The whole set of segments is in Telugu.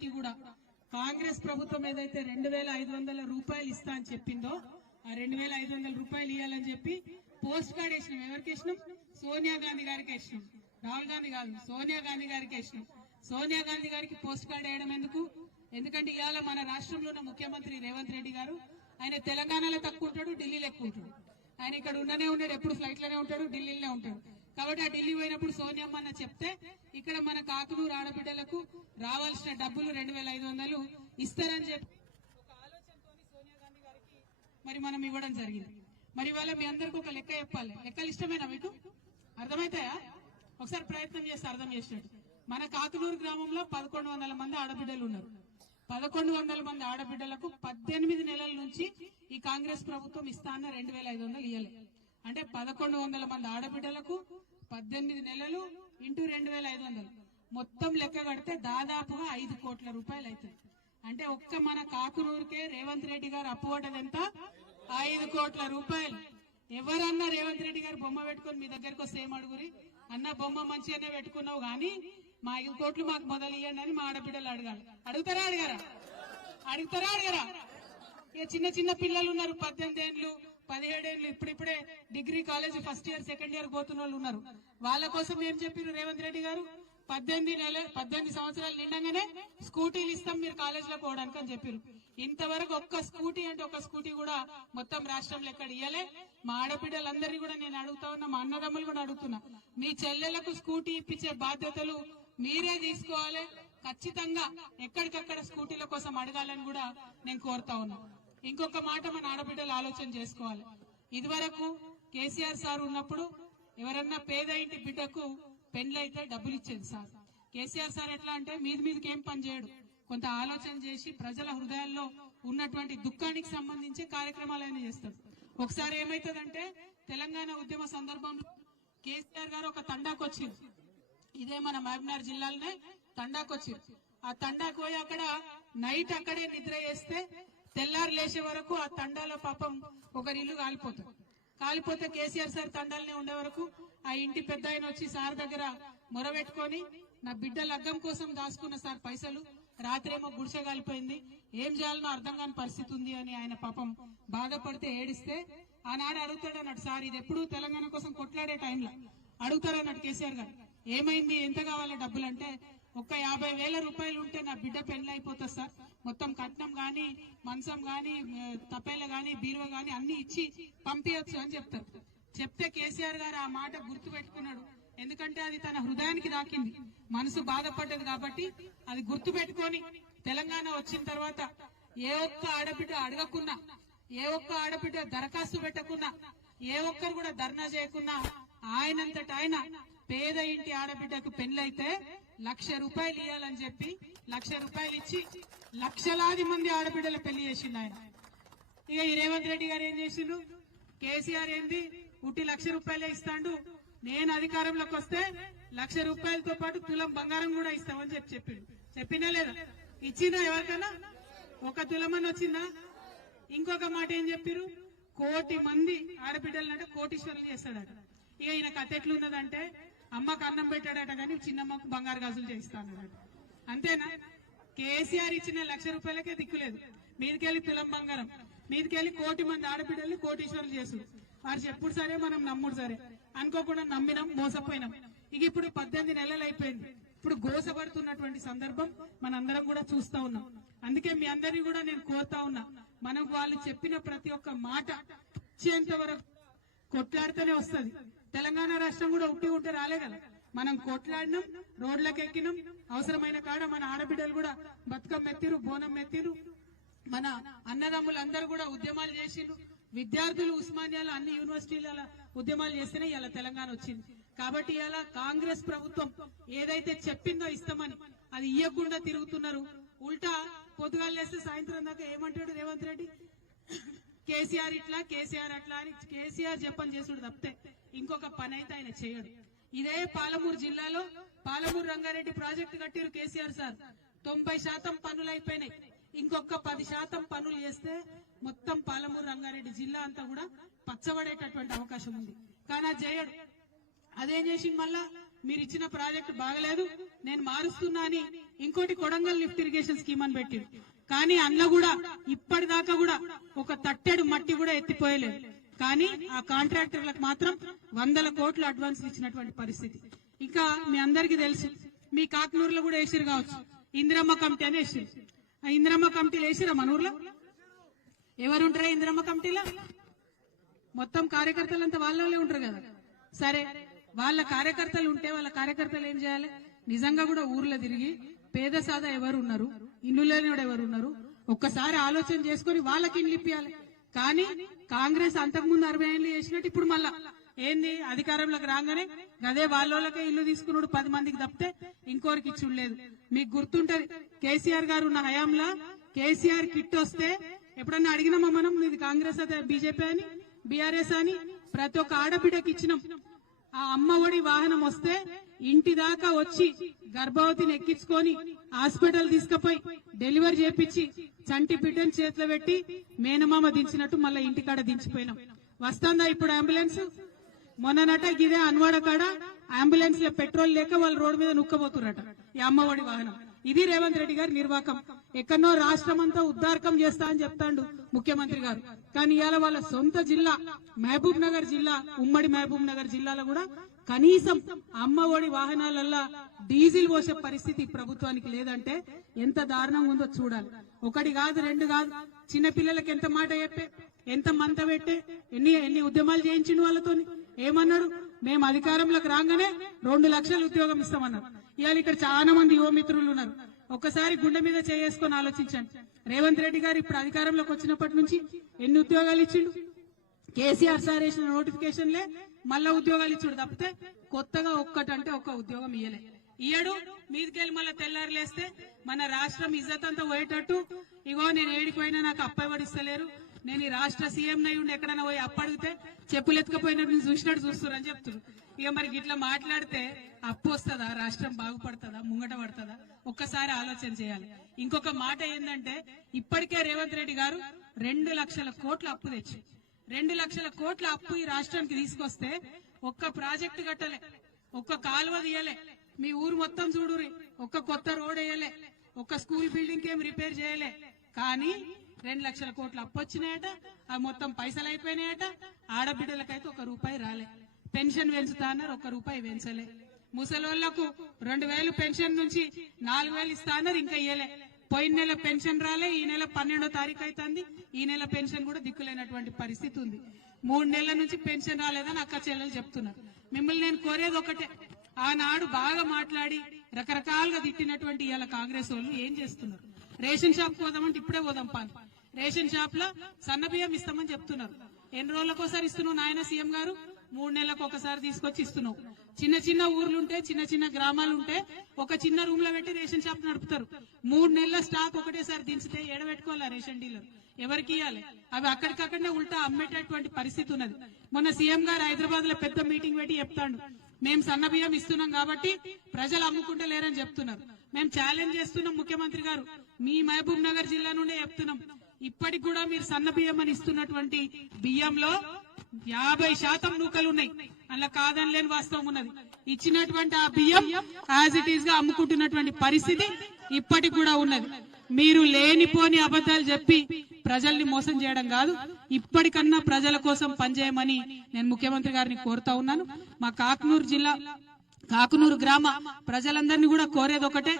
అందరికీ కూడా కాంగ్రెస్ ప్రభుత్వం ఏదైతే రెండు వేల ఐదు వందల రూపాయలు ఇస్తా అని చెప్పిందో ఆ రెండు వేల ఐదు వందల రూపాయలు ఇవ్వాలని చెప్పి పోస్ట్ కార్డ్ వేసినాం. ఎవరికి వేసినాం? సోనియా గాంధీ గారికి వేసినాం. రాహుల్ గాంధీ కాదు సోనియా గాంధీ గారికి వేసినాం. సోనియా గాంధీ గారికి పోస్ట్ కార్డ్ వేయడం ఎందుకు? ఎందుకంటే ఇవాళ మన రాష్ట్రంలో ఉన్న ముఖ్యమంత్రి రేవంత్ రెడ్డి గారు ఆయన తెలంగాణలో తక్కువ ఉంటాడు ఢిల్లీలో ఎక్కువ ఉంటాడు. ఆయన ఇక్కడ ఉన్ననే ఉన్నాడు ఎప్పుడు ఫ్లైట్లోనే ఉంటాడు ఢిల్లీలోనే ఉంటాడు. కాబట్టి ఆ ఢిల్లీ పోయినప్పుడు సోనియమ్మ అన్న చెప్తే ఇక్కడ మన కాకులూరు ఆడబిడ్డలకు రావాల్సిన డబ్బులు రెండు వేల ఐదు వందలు ఇస్తారని చెప్పి ఒక ఆలోచనతో సోనియా గాంధీ గారికి మరి మనం ఇవ్వడం జరిగింది. మరి ఇవాళ మీ అందరికి ఒక లెక్క చెప్పాలి. లెక్కలు ఇష్టమేనా మీకు? అర్థమైతాయా? ఒకసారి ప్రయత్నం చేస్తే అర్థం చేసినట్టు. మన కాకులూరు గ్రామంలో పదకొండు వందల మంది ఆడబిడ్డలు ఉన్నారు. పదకొండు వందల మంది ఆడబిడ్డలకు పద్దెనిమిది నెలల నుంచి ఈ కాంగ్రెస్ ప్రభుత్వం ఇస్తా అన్న రెండు వేల ఐదు వందలు ఇయ్యలేదు అంటే పదకొండు వందల మంది ఆడబిడ్డలకు పద్దెనిమిది నెలలు ఇంటూ రెండు వేల ఐదు వందలు. మొత్తం లెక్క కడితే దాదాపుగా ఐదు కోట్ల రూపాయలు అవుతుంది. అంటే ఒక్క మన కాకునూరుకే రేవంత్ రెడ్డి గారు అప్పు పడ్డది ఎంత? ఐదు కోట్ల రూపాయలు. ఎవరన్నా రేవంత్ రెడ్డి గారు బొమ్మ పెట్టుకొని మీ దగ్గరకు వస్తే ఏమడుగురి అడుగురి? అన్న బొమ్మ మంచిగానే పెట్టుకున్నావు కానీ మా ఐదు కోట్లు మాకు మొదలు ఇవ్వండి అని మా ఆడబిడ్డలు అడగాలి. అడుగుతారా అడగారా? అడుగుతారా అడగరా? ఇక చిన్న చిన్న పిల్లలు ఉన్నారు పద్దెనిమిది ఏళ్ళు పదిహేడేళ్ళు ఇప్పుడిప్పుడే degree college first year second year పోతున్న వాళ్ళు ఉన్నారు. వాళ్ళ కోసం ఏం చెప్పారు రేవంత్ రెడ్డి గారు? పద్దెనిమిది నెల పద్దెనిమిది సంవత్సరాలు నిండగానే స్కూటీలు ఇస్తాం మీరు కాలేజ్లో పోవడానికి అని చెప్పారు ఇంతవరకు ఒక్క స్కూటీ అంటే ఒక స్కూటీ కూడా మొత్తం రాష్ట్రంలో ఎక్కడ ఇయ్యలే. మా ఆడబిడ్డలందరినీ కూడా నేను అడుగుతా ఉన్నా మా అన్నదమ్ములు కూడా అడుగుతున్నా. మీ చెల్లెలకు స్కూటీ ఇప్పించే బాధ్యతలు మీరే తీసుకోవాలి. ఖచ్చితంగా ఎక్కడికక్కడ స్కూటీల కోసం అడగాలని కూడా నేను కోరుతా ఉన్నా. ఇంకొక మాట మన ఆడబిడ్డలు ఆలోచన చేసుకోవాలి. ఇదివరకు కేసీఆర్ సార్ ఉన్నప్పుడు ఎవరన్నా పేద ఇంటి బిడ్డకు పెండ్లైతే డబ్బులు ఇచ్చేది సార్. కేసీఆర్ సార్ ఎట్లా అంటే మీది మీదకి ఏం పని చేయడు. కొంత ఆలోచన చేసి ప్రజల హృదయాల్లో ఉన్నటువంటి దుఃఖానికి సంబంధించి కార్యక్రమాలైనా చేస్తాడు. ఒకసారి ఏమైతుందంటే తెలంగాణ ఉద్యమ సందర్భంలో కేసీఆర్ గారు ఒక తండాకు వచ్చింది ఇదే మన మహబూబ్నగర్ జిల్లాలోనే తండాకు వచ్చింది ఆ తండాకు పోయి అక్కడ నైట్ అక్కడే నిద్ర చేస్తే తెల్లారు లేచే వరకు ఆ తండాలో పాపం ఒకరి ఇల్లు కాలిపోతుంది. కాలిపోతే కేసీఆర్ సార్ తండాలనే ఉండే వరకు ఆ ఇంటి పెద్ద ఆయన వచ్చి సార్ దగ్గర మొరబెట్టుకొని నా బిడ్డ లగ్గం కోసం దాచుకున్న సార్ పైసలు రాత్రేమో గుడిసె కాలిపోయింది. ఏం చేయాలనో అర్థం కాని పరిస్థితి ఉంది అని ఆయన పాపం బాధపడితే ఏడిస్తే ఆనాడు అడుగుతాడు అన్నట్టు సార్ ఇది ఎప్పుడు తెలంగాణ కోసం కొట్లాడే టైంలో. అడుగుతారన్నట్టు కేసీఆర్ గారు. ఏమైంది? ఎంత కావాలో డబ్బులు అంటే ఒక్క యాభై వేల రూపాయలు ఉంటే నా బిడ్డ పెళ్ళి అయిపోతుంది సార్. మొత్తం కట్నం గాని మంచం గాని ఆ, తపేల గాని బీరువ గాని అన్ని ఇచ్చి పంపించచ్చు అని చెప్తారు. చెప్తే కేసీఆర్ గారు ఆ మాట గుర్తు పెట్టుకున్నాడు ఎందుకంటే అది తన హృదయానికి దాకింది. మనసు బాధపడ్డది కాబట్టి అది గుర్తు పెట్టుకొని తెలంగాణ వచ్చిన తర్వాత ఏ ఒక్క ఆడబిడ్డ అడగకున్నా ఏ ఒక్క ఆడబిడ్డ దరఖాస్తు పెట్టకున్నా ఏ ఒక్కరు కూడా ధర్నా చేయకున్నా ఆయనంతట ఆయన పేద ఇంటి ఆడబిడ్డకు పెళ్ళైతే లక్ష రూపాయలు ఇవ్వాలని చెప్పి లక్ష రూపాయలు ఇచ్చి లక్షలాది మంది ఆడబిడ్డల పెళ్ళి చేసిండు ఆయన. ఇక ఈ రేవంత్ రెడ్డి గారు ఏం చేసిండు? కేసీఆర్ ఏంది? ఉట్టి లక్ష రూపాయలే ఇస్తాడు. నేను అధికారంలోకి వస్తే లక్ష రూపాయలతో పాటు తులం బంగారం కూడా ఇస్తామని చెప్పి చెప్పిండు. చెప్పినా లేదా? ఇచ్చిందా ఎవరికైనా ఒక తులమని వచ్చిందా? ఇంకొక మాట ఏం చెప్పిరు? కోటి మంది ఆడబిడ్డలు అంటే కోటీశ్వరులు చేస్తాడట. ఇక ఈయన కథ ఎట్లున్నదంటే అమ్మకు అన్నం పెట్టాడట కానీ చిన్నమ్మకు బంగారు గాజులు చేయిస్తానట అంతేనా? కేసీఆర్ ఇచ్చిన లక్ష రూపాయలకే దిక్కులేదు మీదికెళ్ళి తులం బంగారం మీదికెళ్ళి కోటి మంది ఆడబిడ్డల్ని కోటీశ్వరులు చేసుడు వారు చెప్పుడు సరే మనం నమ్ముడు సరే. అనుకోకుండా నమ్మినాం మోసపోయినాం. ఇక ఇప్పుడు పద్దెనిమిది నెలలు అయిపోయింది. ఇప్పుడు గోసపడుతున్నటువంటి సందర్భం మనందరం కూడా చూస్తా ఉన్నాం. అందుకే మీ అందరినీ కూడా నేను కోరుతా ఉన్నా మనం వాళ్ళు చెప్పిన ప్రతి ఒక్క మాట ఇచ్చేంత వరకు కొట్లాడితేనే వస్తది. తెలంగాణ రాష్ట్రం కూడా ఉట్టి ఉంటే రాలే కదా. మనం కొట్లాడినాం రోడ్లకు ఎక్కినాం అవసరమైన కాడ మన ఆడబిడ్డలు కూడా బతుకమ్మ ఎత్తిరు బోనం ఎత్తిరు. మన అన్నదమ్ములందరూ కూడా ఉద్యమాలు చేసిండ్రు. విద్యార్థులు ఉస్మానియాలో అన్ని యూనివర్సిటీల ఉద్యమాలు చేస్తేనే ఇలా తెలంగాణ వచ్చింది. కాబట్టి ఇలా కాంగ్రెస్ ప్రభుత్వం ఏదైతే చెప్పిందో ఇస్తామని అది ఇయ్యకుండా తిరుగుతున్నారు. ఉల్టా పొద్దుగాలు లేస్తే సాయంత్రం దాకా ఏమంటాడు రేవంత్ రెడ్డి? కేసీఆర్ ఇట్లా కేసీఆర్ అట్లా అని కేసీఆర్ చెప్పని చేసుడు తప్పితే ఇంకొక పని అయితే ఆయన చేయడు. ఇదే పాలమూరు జిల్లాలో పాలమూరు రంగారెడ్డి ప్రాజెక్టు కట్టిరు కేసీఆర్ సార్. తొంభై శాతం పనులు అయిపోయినాయి. ఇంకొక పది శాతం పనులు చేస్తే మొత్తం పాలమూరు రంగారెడ్డి జిల్లా అంతా కూడా పచ్చబడేటటువంటి అవకాశం ఉంది. కానీ జయడు అదేం చేసింది మళ్ళా? మీరు ఇచ్చిన ప్రాజెక్ట్ బాగలేదు నేను మారుస్తున్నా అని ఇంకోటి కొడంగల్ లిఫ్ట్ ఇరిగేషన్ స్కీమ్ అని పెట్టింది కానీ అందులో కూడా ఇప్పటిదాకా కూడా ఒక తట్టెడు మట్టి కూడా ఎత్తిపోయలేదు. కానీ ఆ కాంట్రాక్టర్లకు మాత్రం వందల కోట్లు అడ్వాన్స్ ఇచ్చినటువంటి పరిస్థితి. ఇంకా మీ అందరికీ తెలుసు మీ కాకినూరులో కూడా వేసిరు కావచ్చు. ఇందిరమ్మ కమిటీ అని వేసిరు. ఆ ఇందిరమ్మ కమిటీలు వేసిరా మన ఊర్లో? ఎవరుంటారా ఇందిరమ్మ కమిటీలో? మొత్తం కార్యకర్తలంతా వాళ్ళే ఉంటారు కదా. సరే వాళ్ళ కార్యకర్తలు ఉంటే వాళ్ళ కార్యకర్తలు ఏం చేయాలి? నిజంగా కూడా ఊర్లో తిరిగి పేద సాదా ఎవరు ఉన్నారు ఇల్లు లేనివాడు ఎవరు ఉన్నారు ఒక్కసారి ఆలోచన చేసుకొని వాళ్ళకి ఇల్లు ఇప్పియాలి. కానీ కాంగ్రెస్ అంతకుముందు అరవై ఏళ్ళు చేసినట్టు ఇప్పుడు మళ్ళా. ఏంది? అధికారంలోకి రాగానే గదే వాళ్ళకే ఇల్లు తీసుకున్నాడు పది మందికి తప్పితే ఇంకోరికి ఇచ్చుండలేదు మీకు గుర్తుంటది కేసీఆర్ గారు ఉన్న హయాంలో కేసీఆర్ కిట్ వస్తే ఎప్పుడన్నా అడిగినామా మనం? ఇది కాంగ్రెస్ అయితే బీజేపీ అని బీఆర్ఎస్ అని? ప్రతి ఒక్క ఆడబిడ్డకి ఇచ్చినాం. ఆ అమ్మ ఒడి వాహనం వస్తే ఇంటి దాకా వచ్చి గర్భవతిని ఎక్కించుకొని హాస్పిటల్ తీసుకుపోయి డెలివరీ చేపించి చంటి బిడ్డని చేతిలో పెట్టి మేనమామ దించినట్టు మళ్ళీ ఇంటికాడ దించిపోయినాం. వస్తుందా ఇప్పుడు అంబులెన్స్? మొన్ననట గిదే అన్వాడ కాడ అంబులెన్స్లో పెట్రోల్ లేక వాళ్ళు రోడ్డు మీద నుక్కబోతున్నట ఈ అమ్మఒడి వాహనం. ఇది రేవంత్ రెడ్డి గారి నిర్వాకం. ఎక్కడో రాష్ట్రం అంతా ఉద్దారకం చేస్తా అని చెప్తాండు ముఖ్యమంత్రి గారు. కానీ ఇవాళ వాళ్ళ సొంత జిల్లా మహబూబ్ నగర్ జిల్లా ఉమ్మడి మహబూబ్ నగర్ జిల్లాలో కూడా కనీసం అమ్మ ఒడి వాహనాలల్లో డీజిల్ పోసే పరిస్థితి ప్రభుత్వానికి లేదంటే ఎంత దారుణంగా ఉందో చూడాలి. ఒకటి కాదు రెండు కాదు చిన్నపిల్లలకి ఎంత మాట చెప్పే ఎంత మంత పెట్టే ఎన్ని ఎన్ని ఉద్యమాలు చేయించిన వాళ్ళతోని? ఏమన్నారు మేము అధికారంలోకి రాగానే రెండు లక్షల ఉద్యోగం ఇస్తామన్నారు. ఇవాళ ఇక్కడ చాలా మంది యువ మిత్రులు ఉన్నారు. ఒక్కసారి గుండె మీద చేసుకొని ఆలోచించండి. రేవంత్ రెడ్డి గారు ఇప్పుడు అధికారంలోకి వచ్చినప్పటి నుంచి ఎన్ని ఉద్యోగాలు ఇచ్చిండు? కేసీఆర్ సార్ వేసిన నోటిఫికేషన్లే మళ్ళా ఉద్యోగాలు ఇచ్చుడు తప్పితే కొత్తగా ఒక్కటంటే ఒక్క ఉద్యోగం ఇయ్యలే. ఇయ్యడు మీదికెళ్ళి మళ్ళీ తెల్లారి లేస్తే మన రాష్ట్రం ఇజ్జత్ అంతా పోయేటట్టు ఇగో నేను ఏడిపోయినా నాకు అప్పవడిస్తలేరు నేను ఈ రాష్ట్ర సీఎం నై ఉండి ఎక్కడైనా పోయి అప్పడిగితే చెప్పులు ఎత్తుకపోయినట్టు చూసినట్టు చూస్తున్నారు చెప్తున్నారు. ఇక మరి ఇట్లా మాట్లాడితే అప్పు వస్తుందా? రాష్ట్రం బాగుపడుతుందా? ముంగట పడుతుందా? ఒక్కసారి ఆలోచన చేయాలి. ఇంకొక మాట ఏంటంటే ఇప్పటికే రేవంత్ రెడ్డి గారు రెండు లక్షల కోట్ల అప్పు తెచ్చి రెండు లక్షల కోట్ల అప్పు ఈ రాష్ట్రానికి తీసుకొస్తే ఒక్క ప్రాజెక్టు కట్టలే ఒక్క కాలువ తీయలే మీ ఊరు మొత్తం చూడురి ఒక్క కొత్త రోడ్ వేయలే ఒక్క స్కూల్ బిల్డింగ్ ఏం రిపేర్ చేయలే. కానీ రెండు లక్షల కోట్లు అప్పు వచ్చినాయట ఆ మొత్తం పైసలు అయిపోయినాయట ఆడబిడ్డలకైతే ఒక రూపాయి రాలే. పెన్షన్ పెంచుతా అన్నారు ఒక్క రూపాయి పెంచలే ముసలోళ్ళకు రెండు వేలు పెన్షన్ నుంచి నాలుగు వేలు ఇస్తా అన్నారు ఇంకా ఇయ్యలే. పోయిన నెల పెన్షన్ రాలే ఈ నెల పన్నెండో తారీఖు అవుతుంది ఈ నెల పెన్షన్ కూడా దిక్కులేనటువంటి పరిస్థితి ఉంది. మూడు నెలల నుంచి పెన్షన్ రాలేదని అక్క చెల్లెలు చెప్తున్నారు. మిమ్మల్ని నేను కోరేది ఒకటే ఆనాడు బాగా మాట్లాడి రకరకాలుగా తిట్టినటువంటి ఇవాళ కాంగ్రెస్ వాళ్ళు ఏం చేస్తున్నారు? రేషన్ షాప్ పోదామంటే ఇప్పుడే పోదాం పాన్ రేషన్ షాప్లో సన్న బియ్యం ఇస్తామని చెప్తున్నారు. ఎన్ని రోజులకోసారి ఇస్తున్నావు నాయన సీఎం గారు? మూడు నెలలకు ఒకసారి తీసుకొచ్చి ఇస్తున్నావు చిన్న చిన్న ఊర్లుంటే చిన్న చిన్న గ్రామాలు ఉంటే ఒక చిన్న రూమ్లో పెట్టి రేషన్ షాప్ నడుపుతారు. మూడు నెలల స్టాక్ ఒకటేసారి దించితే ఏడబెట్టుకోవాలా రేషన్ డీలర్? ఎవరికి ఇవ్వాలి అవి అక్కడికక్కడనే ఉల్టా అమ్మేటటువంటి పరిస్థితి ఉన్నది. మొన్న సీఎం గారు హైదరాబాద్లో పెద్ద మీటింగ్ పెట్టి చెప్తాడు. మేము సన్న బియ్యం ఇస్తున్నాం కాబట్టి ప్రజలు అమ్ముకుంటే లేరని చెప్తున్నారు. మేము ఛాలెంజ్ చేస్తున్నాం ముఖ్యమంత్రి గారు. మీ మహబూబ్ నగర్ జిల్లా నుండే చెప్తున్నాం. ఇప్పటికి కూడా మీరు సన్న బియ్యం అని ఇస్తున్నటువంటి బియ్యంలో యాభై శాతం నూకలు ఉన్నాయి. అలా కాదని లేని వాస్తవం ఉన్నది. ఇచ్చినటువంటి ఆ బియ్యం యాజ్ ఇట్ ఈస్గా అమ్ముకుంటున్నటువంటి పరిస్థితి ఇప్పటికి కూడా ఉన్నది. మీరు లేనిపోని అబద్ధాలు చెప్పి ప్రజల్ని మోసం చేయడం కాదు. ఇప్పటికన్నా ప్రజల కోసం పనిచేయమని నేను ముఖ్యమంత్రి గారిని కోరుతా ఉన్నాను. మా కాకునూరు జిల్లా కాకునూరు గ్రామ ప్రజలందరినీ కూడా కోరేది ఒకటే.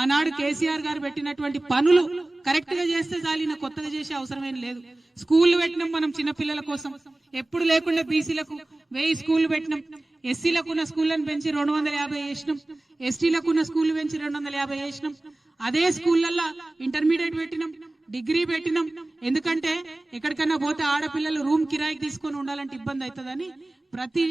ఆనాడు కేసీఆర్ గారు పెట్టినటువంటి పనులు కరెక్ట్గా చేస్తే చాలిన కొత్తగా చేసే అవసరమేం లేదు. స్కూల్ పెట్టినాం మనం చిన్నపిల్లల కోసం. ఎప్పుడు లేకుండా బీసీలకు వెయ్యి స్కూల్ పెట్టినాం. ఎస్సీలకు ఉన్న స్కూళ్ళని పెంచి రెండు వందల యాభై వేసినాం. ఎస్టీలకు ఉన్న స్కూల్ పెంచి రెండు వందల యాభై వేసినాం. అదే స్కూళ్ళల్లో ఇంటర్మీడియట్ పెట్టినాం డిగ్రీ పెట్టినాం. ఎందుకంటే ఎక్కడికైనా పోతే ఆడపిల్లలు రూమ్ కిరాయికి తీసుకొని ఉండాలంటే ఇబ్బంది అవుతుందని ప్రతి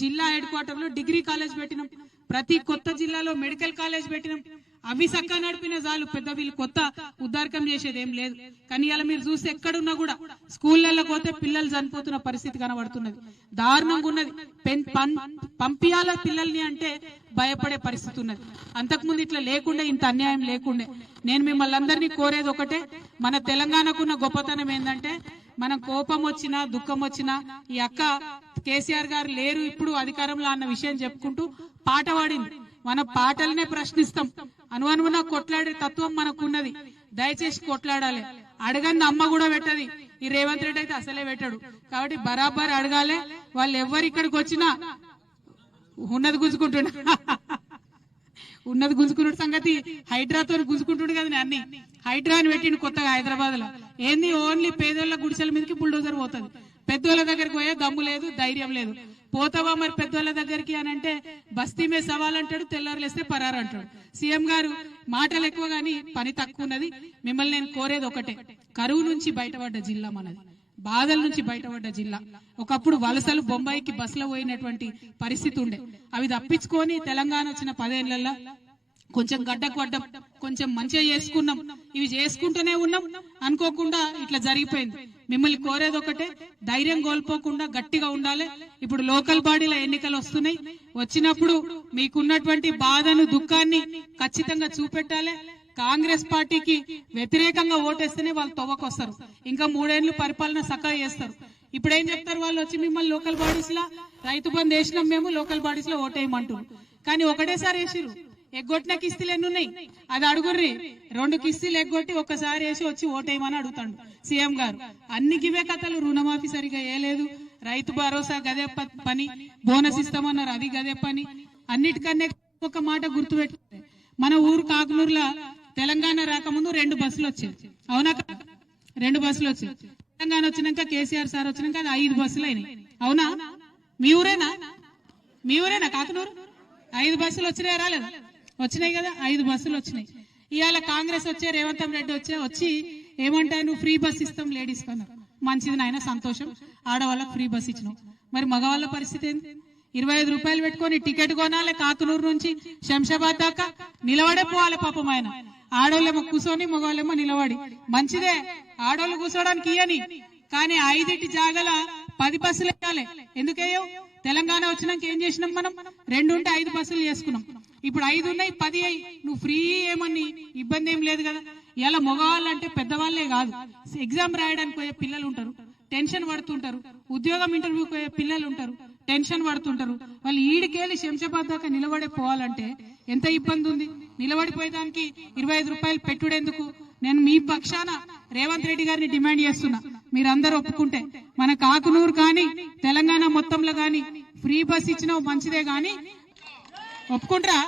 జిల్లా హెడ్ క్వార్టర్లో డిగ్రీ కాలేజ్ పెట్టినాం. ప్రతి కొత్త జిల్లాలో మెడికల్ కాలేజ్ పెట్టినాం. అవి సక్క నడిపిన చాలు పెద్ద వీళ్ళు కొత్త ఉద్దారకం చేసేది ఏం లేదు. కానీ ఇలా మీరు చూస్తే ఎక్కడున్నా కూడా స్కూళ్ళల్లో పోతే పిల్లలు చనిపోతున్న పరిస్థితి కనబడుతున్నది. దారుణంగా ఉన్నది. పెన్- పంపియాల పిల్లల్ని అంటే భయపడే పరిస్థితి ఉన్నది. అంతకుముందు ఇట్లా లేకుండే ఇంత అన్యాయం లేకుండే. నేను మిమ్మల్ని అందరినీ కోరేది ఒకటే మన తెలంగాణకున్న గొప్పతనం ఏంటంటే మనం కోపం వచ్చినా దుఃఖం వచ్చినా ఈ అక్క కేసీఆర్ గారు లేరు ఇప్పుడు అధికారంలో అన్న విషయం చెప్పుకుంటూ పాట పాడింది. మన పాటలనే ప్రశ్నిస్తాం. అనువనువున కొట్లాడే తత్వం మనకున్నది. దయచేసి కొట్లాడాలి. అడగని అమ్మ కూడా పెట్టది. ఈ రేవంత్ రెడ్డి అయితే అసలే పెట్టాడు. కాబట్టి బరాబర్ అడగాలి. వాళ్ళు ఎవరు ఇక్కడికి వచ్చినా ఉన్నది గుంజుకుంటున్నా ఉన్నది గుంజుకున్న సంగతి హైడ్రాతో గుంజుకుంటుండు కదా అన్ని. హైడ్రా అని పెట్టిండు కొత్తగా హైదరాబాద్లో ఏంది? ఓన్లీ పేదోళ్ళ గుడిసెల మీదకి బుల్డోజర్ పోతుంది. పెద్దోళ్ళ దగ్గరికి పోయే దమ్ము లేదు ధైర్యం లేదు. పోతావా మరి పెద్దోళ్ళ దగ్గరికి అని అంటే బస్తీ మీద సవాల్ అంటాడు తెల్లారులేస్తే పరారు అంటాడు. సీఎం గారు మాటలు ఎక్కువ కానీ పని తక్కువ ఉన్నది. మిమ్మల్ని నేను కోరేది ఒకటే కరువు నుంచి బయటపడ్డ జిల్లా మనది. బాధల నుంచి బయటపడ్డ జిల్లా. ఒకప్పుడు వలసలు బొంబాయికి బస్సులో పోయినటువంటి పరిస్థితి ఉండే. అవి తప్పించుకొని తెలంగాణ వచ్చిన పదేళ్ళలో కొంచెం గడ్డకు పడ్డం కొంచెం మంచిగా చేసుకున్నాం. ఇవి చేసుకుంటూనే ఉన్నాం. అనుకోకుండా ఇట్లా జరిగిపోయింది. మిమ్మల్ని కోరేది ఒకటే ధైర్యం కోల్పోకుండా గట్టిగా ఉండాలి. ఇప్పుడు లోకల్ బాడీల ఎన్నికలు వస్తున్నాయి. వచ్చినప్పుడు మీకున్నటువంటి బాధను దుఃఖాన్ని ఖచ్చితంగా చూపెట్టాలి. కాంగ్రెస్ పార్టీకి వ్యతిరేకంగా ఓటేస్తేనే వాళ్ళు తవ్వకొస్తారు ఇంకా మూడేళ్ళు పరిపాలన సక్కగా చేస్తారు. ఇప్పుడు ఏం చెప్తారు వాళ్ళు వచ్చి మిమ్మల్ని లోకల్ బాడీస్ లా రైతు బంద్ వేసినాం మేము లోకల్ బాడీస్లో ఓటేయమంటారు కానీ ఒకటేసారి వేసిరు ఎగ్గొట్టిన కిస్తీలు ఎన్ని ఉన్నాయి అది అడుగుర్రి. రెండు కిస్తీలు ఎగ్గొట్టి ఒక్కసారి వేసి వచ్చి ఓటేయమని అడుగుతాడు సీఎం గారు. అన్ని గివే కథలు రుణమాఫీ సరిగా వేయలేదు రైతు భరోసా గదే పని. బోనస్ ఇస్తామన్నారు అది గదే పని. అన్నిటికన్నా ఒక మాట గుర్తుపెట్టుకోండి మన ఊరు కాకునూరులో తెలంగాణ రాకముందు రెండు బస్సులు వచ్చాయి అవునా రెండు బస్సులు వచ్చాయి తెలంగాణ వచ్చినాక కేసీఆర్ సార్ వచ్చినాక అది ఐదు బస్సులు అయినాయి. అవునా? మీ ఊరేనా? మీ ఊరేనా కాకునూరు ఐదు బస్సులు వచ్చినాయి రాలేదా? వచ్చినాయి కదా ఐదు బస్సులు వచ్చినాయి. ఇవాళ కాంగ్రెస్ వచ్చే రేవంత్ రెడ్డి వచ్చే వచ్చి ఏమంటాయి నువ్వు ఫ్రీ బస్ ఇస్తాం లేడీస్ కన్నారు మంచిది నాయన సంతోషం. ఆడవాళ్ళకి ఫ్రీ బస్ ఇచ్చినావు మరి మగవాళ్ళ పరిస్థితి ఏంది? ఇరవై ఐదు రూపాయలు పెట్టుకొని టికెట్ కొనాలి కాకునూరు నుంచి శంషాబాద్ దాకా. నిలబడే పోవాలి పాపం ఆయన. ఆడవాళ్ళేమో కూర్చొని మగవాళ్ళేమో నిలబడి. మంచిదే ఆడోళ్ళు కూర్చోడానికి ఇయని కానీ ఐదింటి జాగల పది బస్సులు వేయాలి. ఎందుకేయో తెలంగాణ వచ్చినాక ఏం చేసినాం మనం? రెండు ఉంటే ఐదు బస్సులు చేసుకున్నాం ఇప్పుడు ఐదు ఉన్నాయి పది అయ్యి నువ్వు ఫ్రీ ఏమని? ఇబ్బంది ఏం లేదు కదా. ఇలా మగవాళ్ళంటే పెద్దవాళ్ళే కాదు. ఎగ్జామ్ రాయడానికి పోయే పిల్లలు ఉంటారు. టెన్షన్ పడుతుంటారు. ఉద్యోగం ఇంటర్వ్యూకి పోయే పిల్లలు ఉంటారు. టెన్షన్ పడుతుంటారు. వాళ్ళు ఈడికెళ్ళి శంషాబాద్ దాకా నిలబడే పోవాలంటే ఎంత ఇబ్బంది ఉంది? నిలబడిపోయేదానికి ఇరవై ఐదు రూపాయలు పెట్టుడెందుకు? నేను మీ పక్షాన రేవంత్ రెడ్డి గారిని డిమాండ్ చేస్తున్నా. మీరందరూ ఒప్పుకుంటే. మన కాకునూరు కానీ తెలంగాణ మొత్తంలో కానీ ఫ్రీ బస్ ఇచ్చినా మంచిదే కానీ ఒప్పుకుంటారా?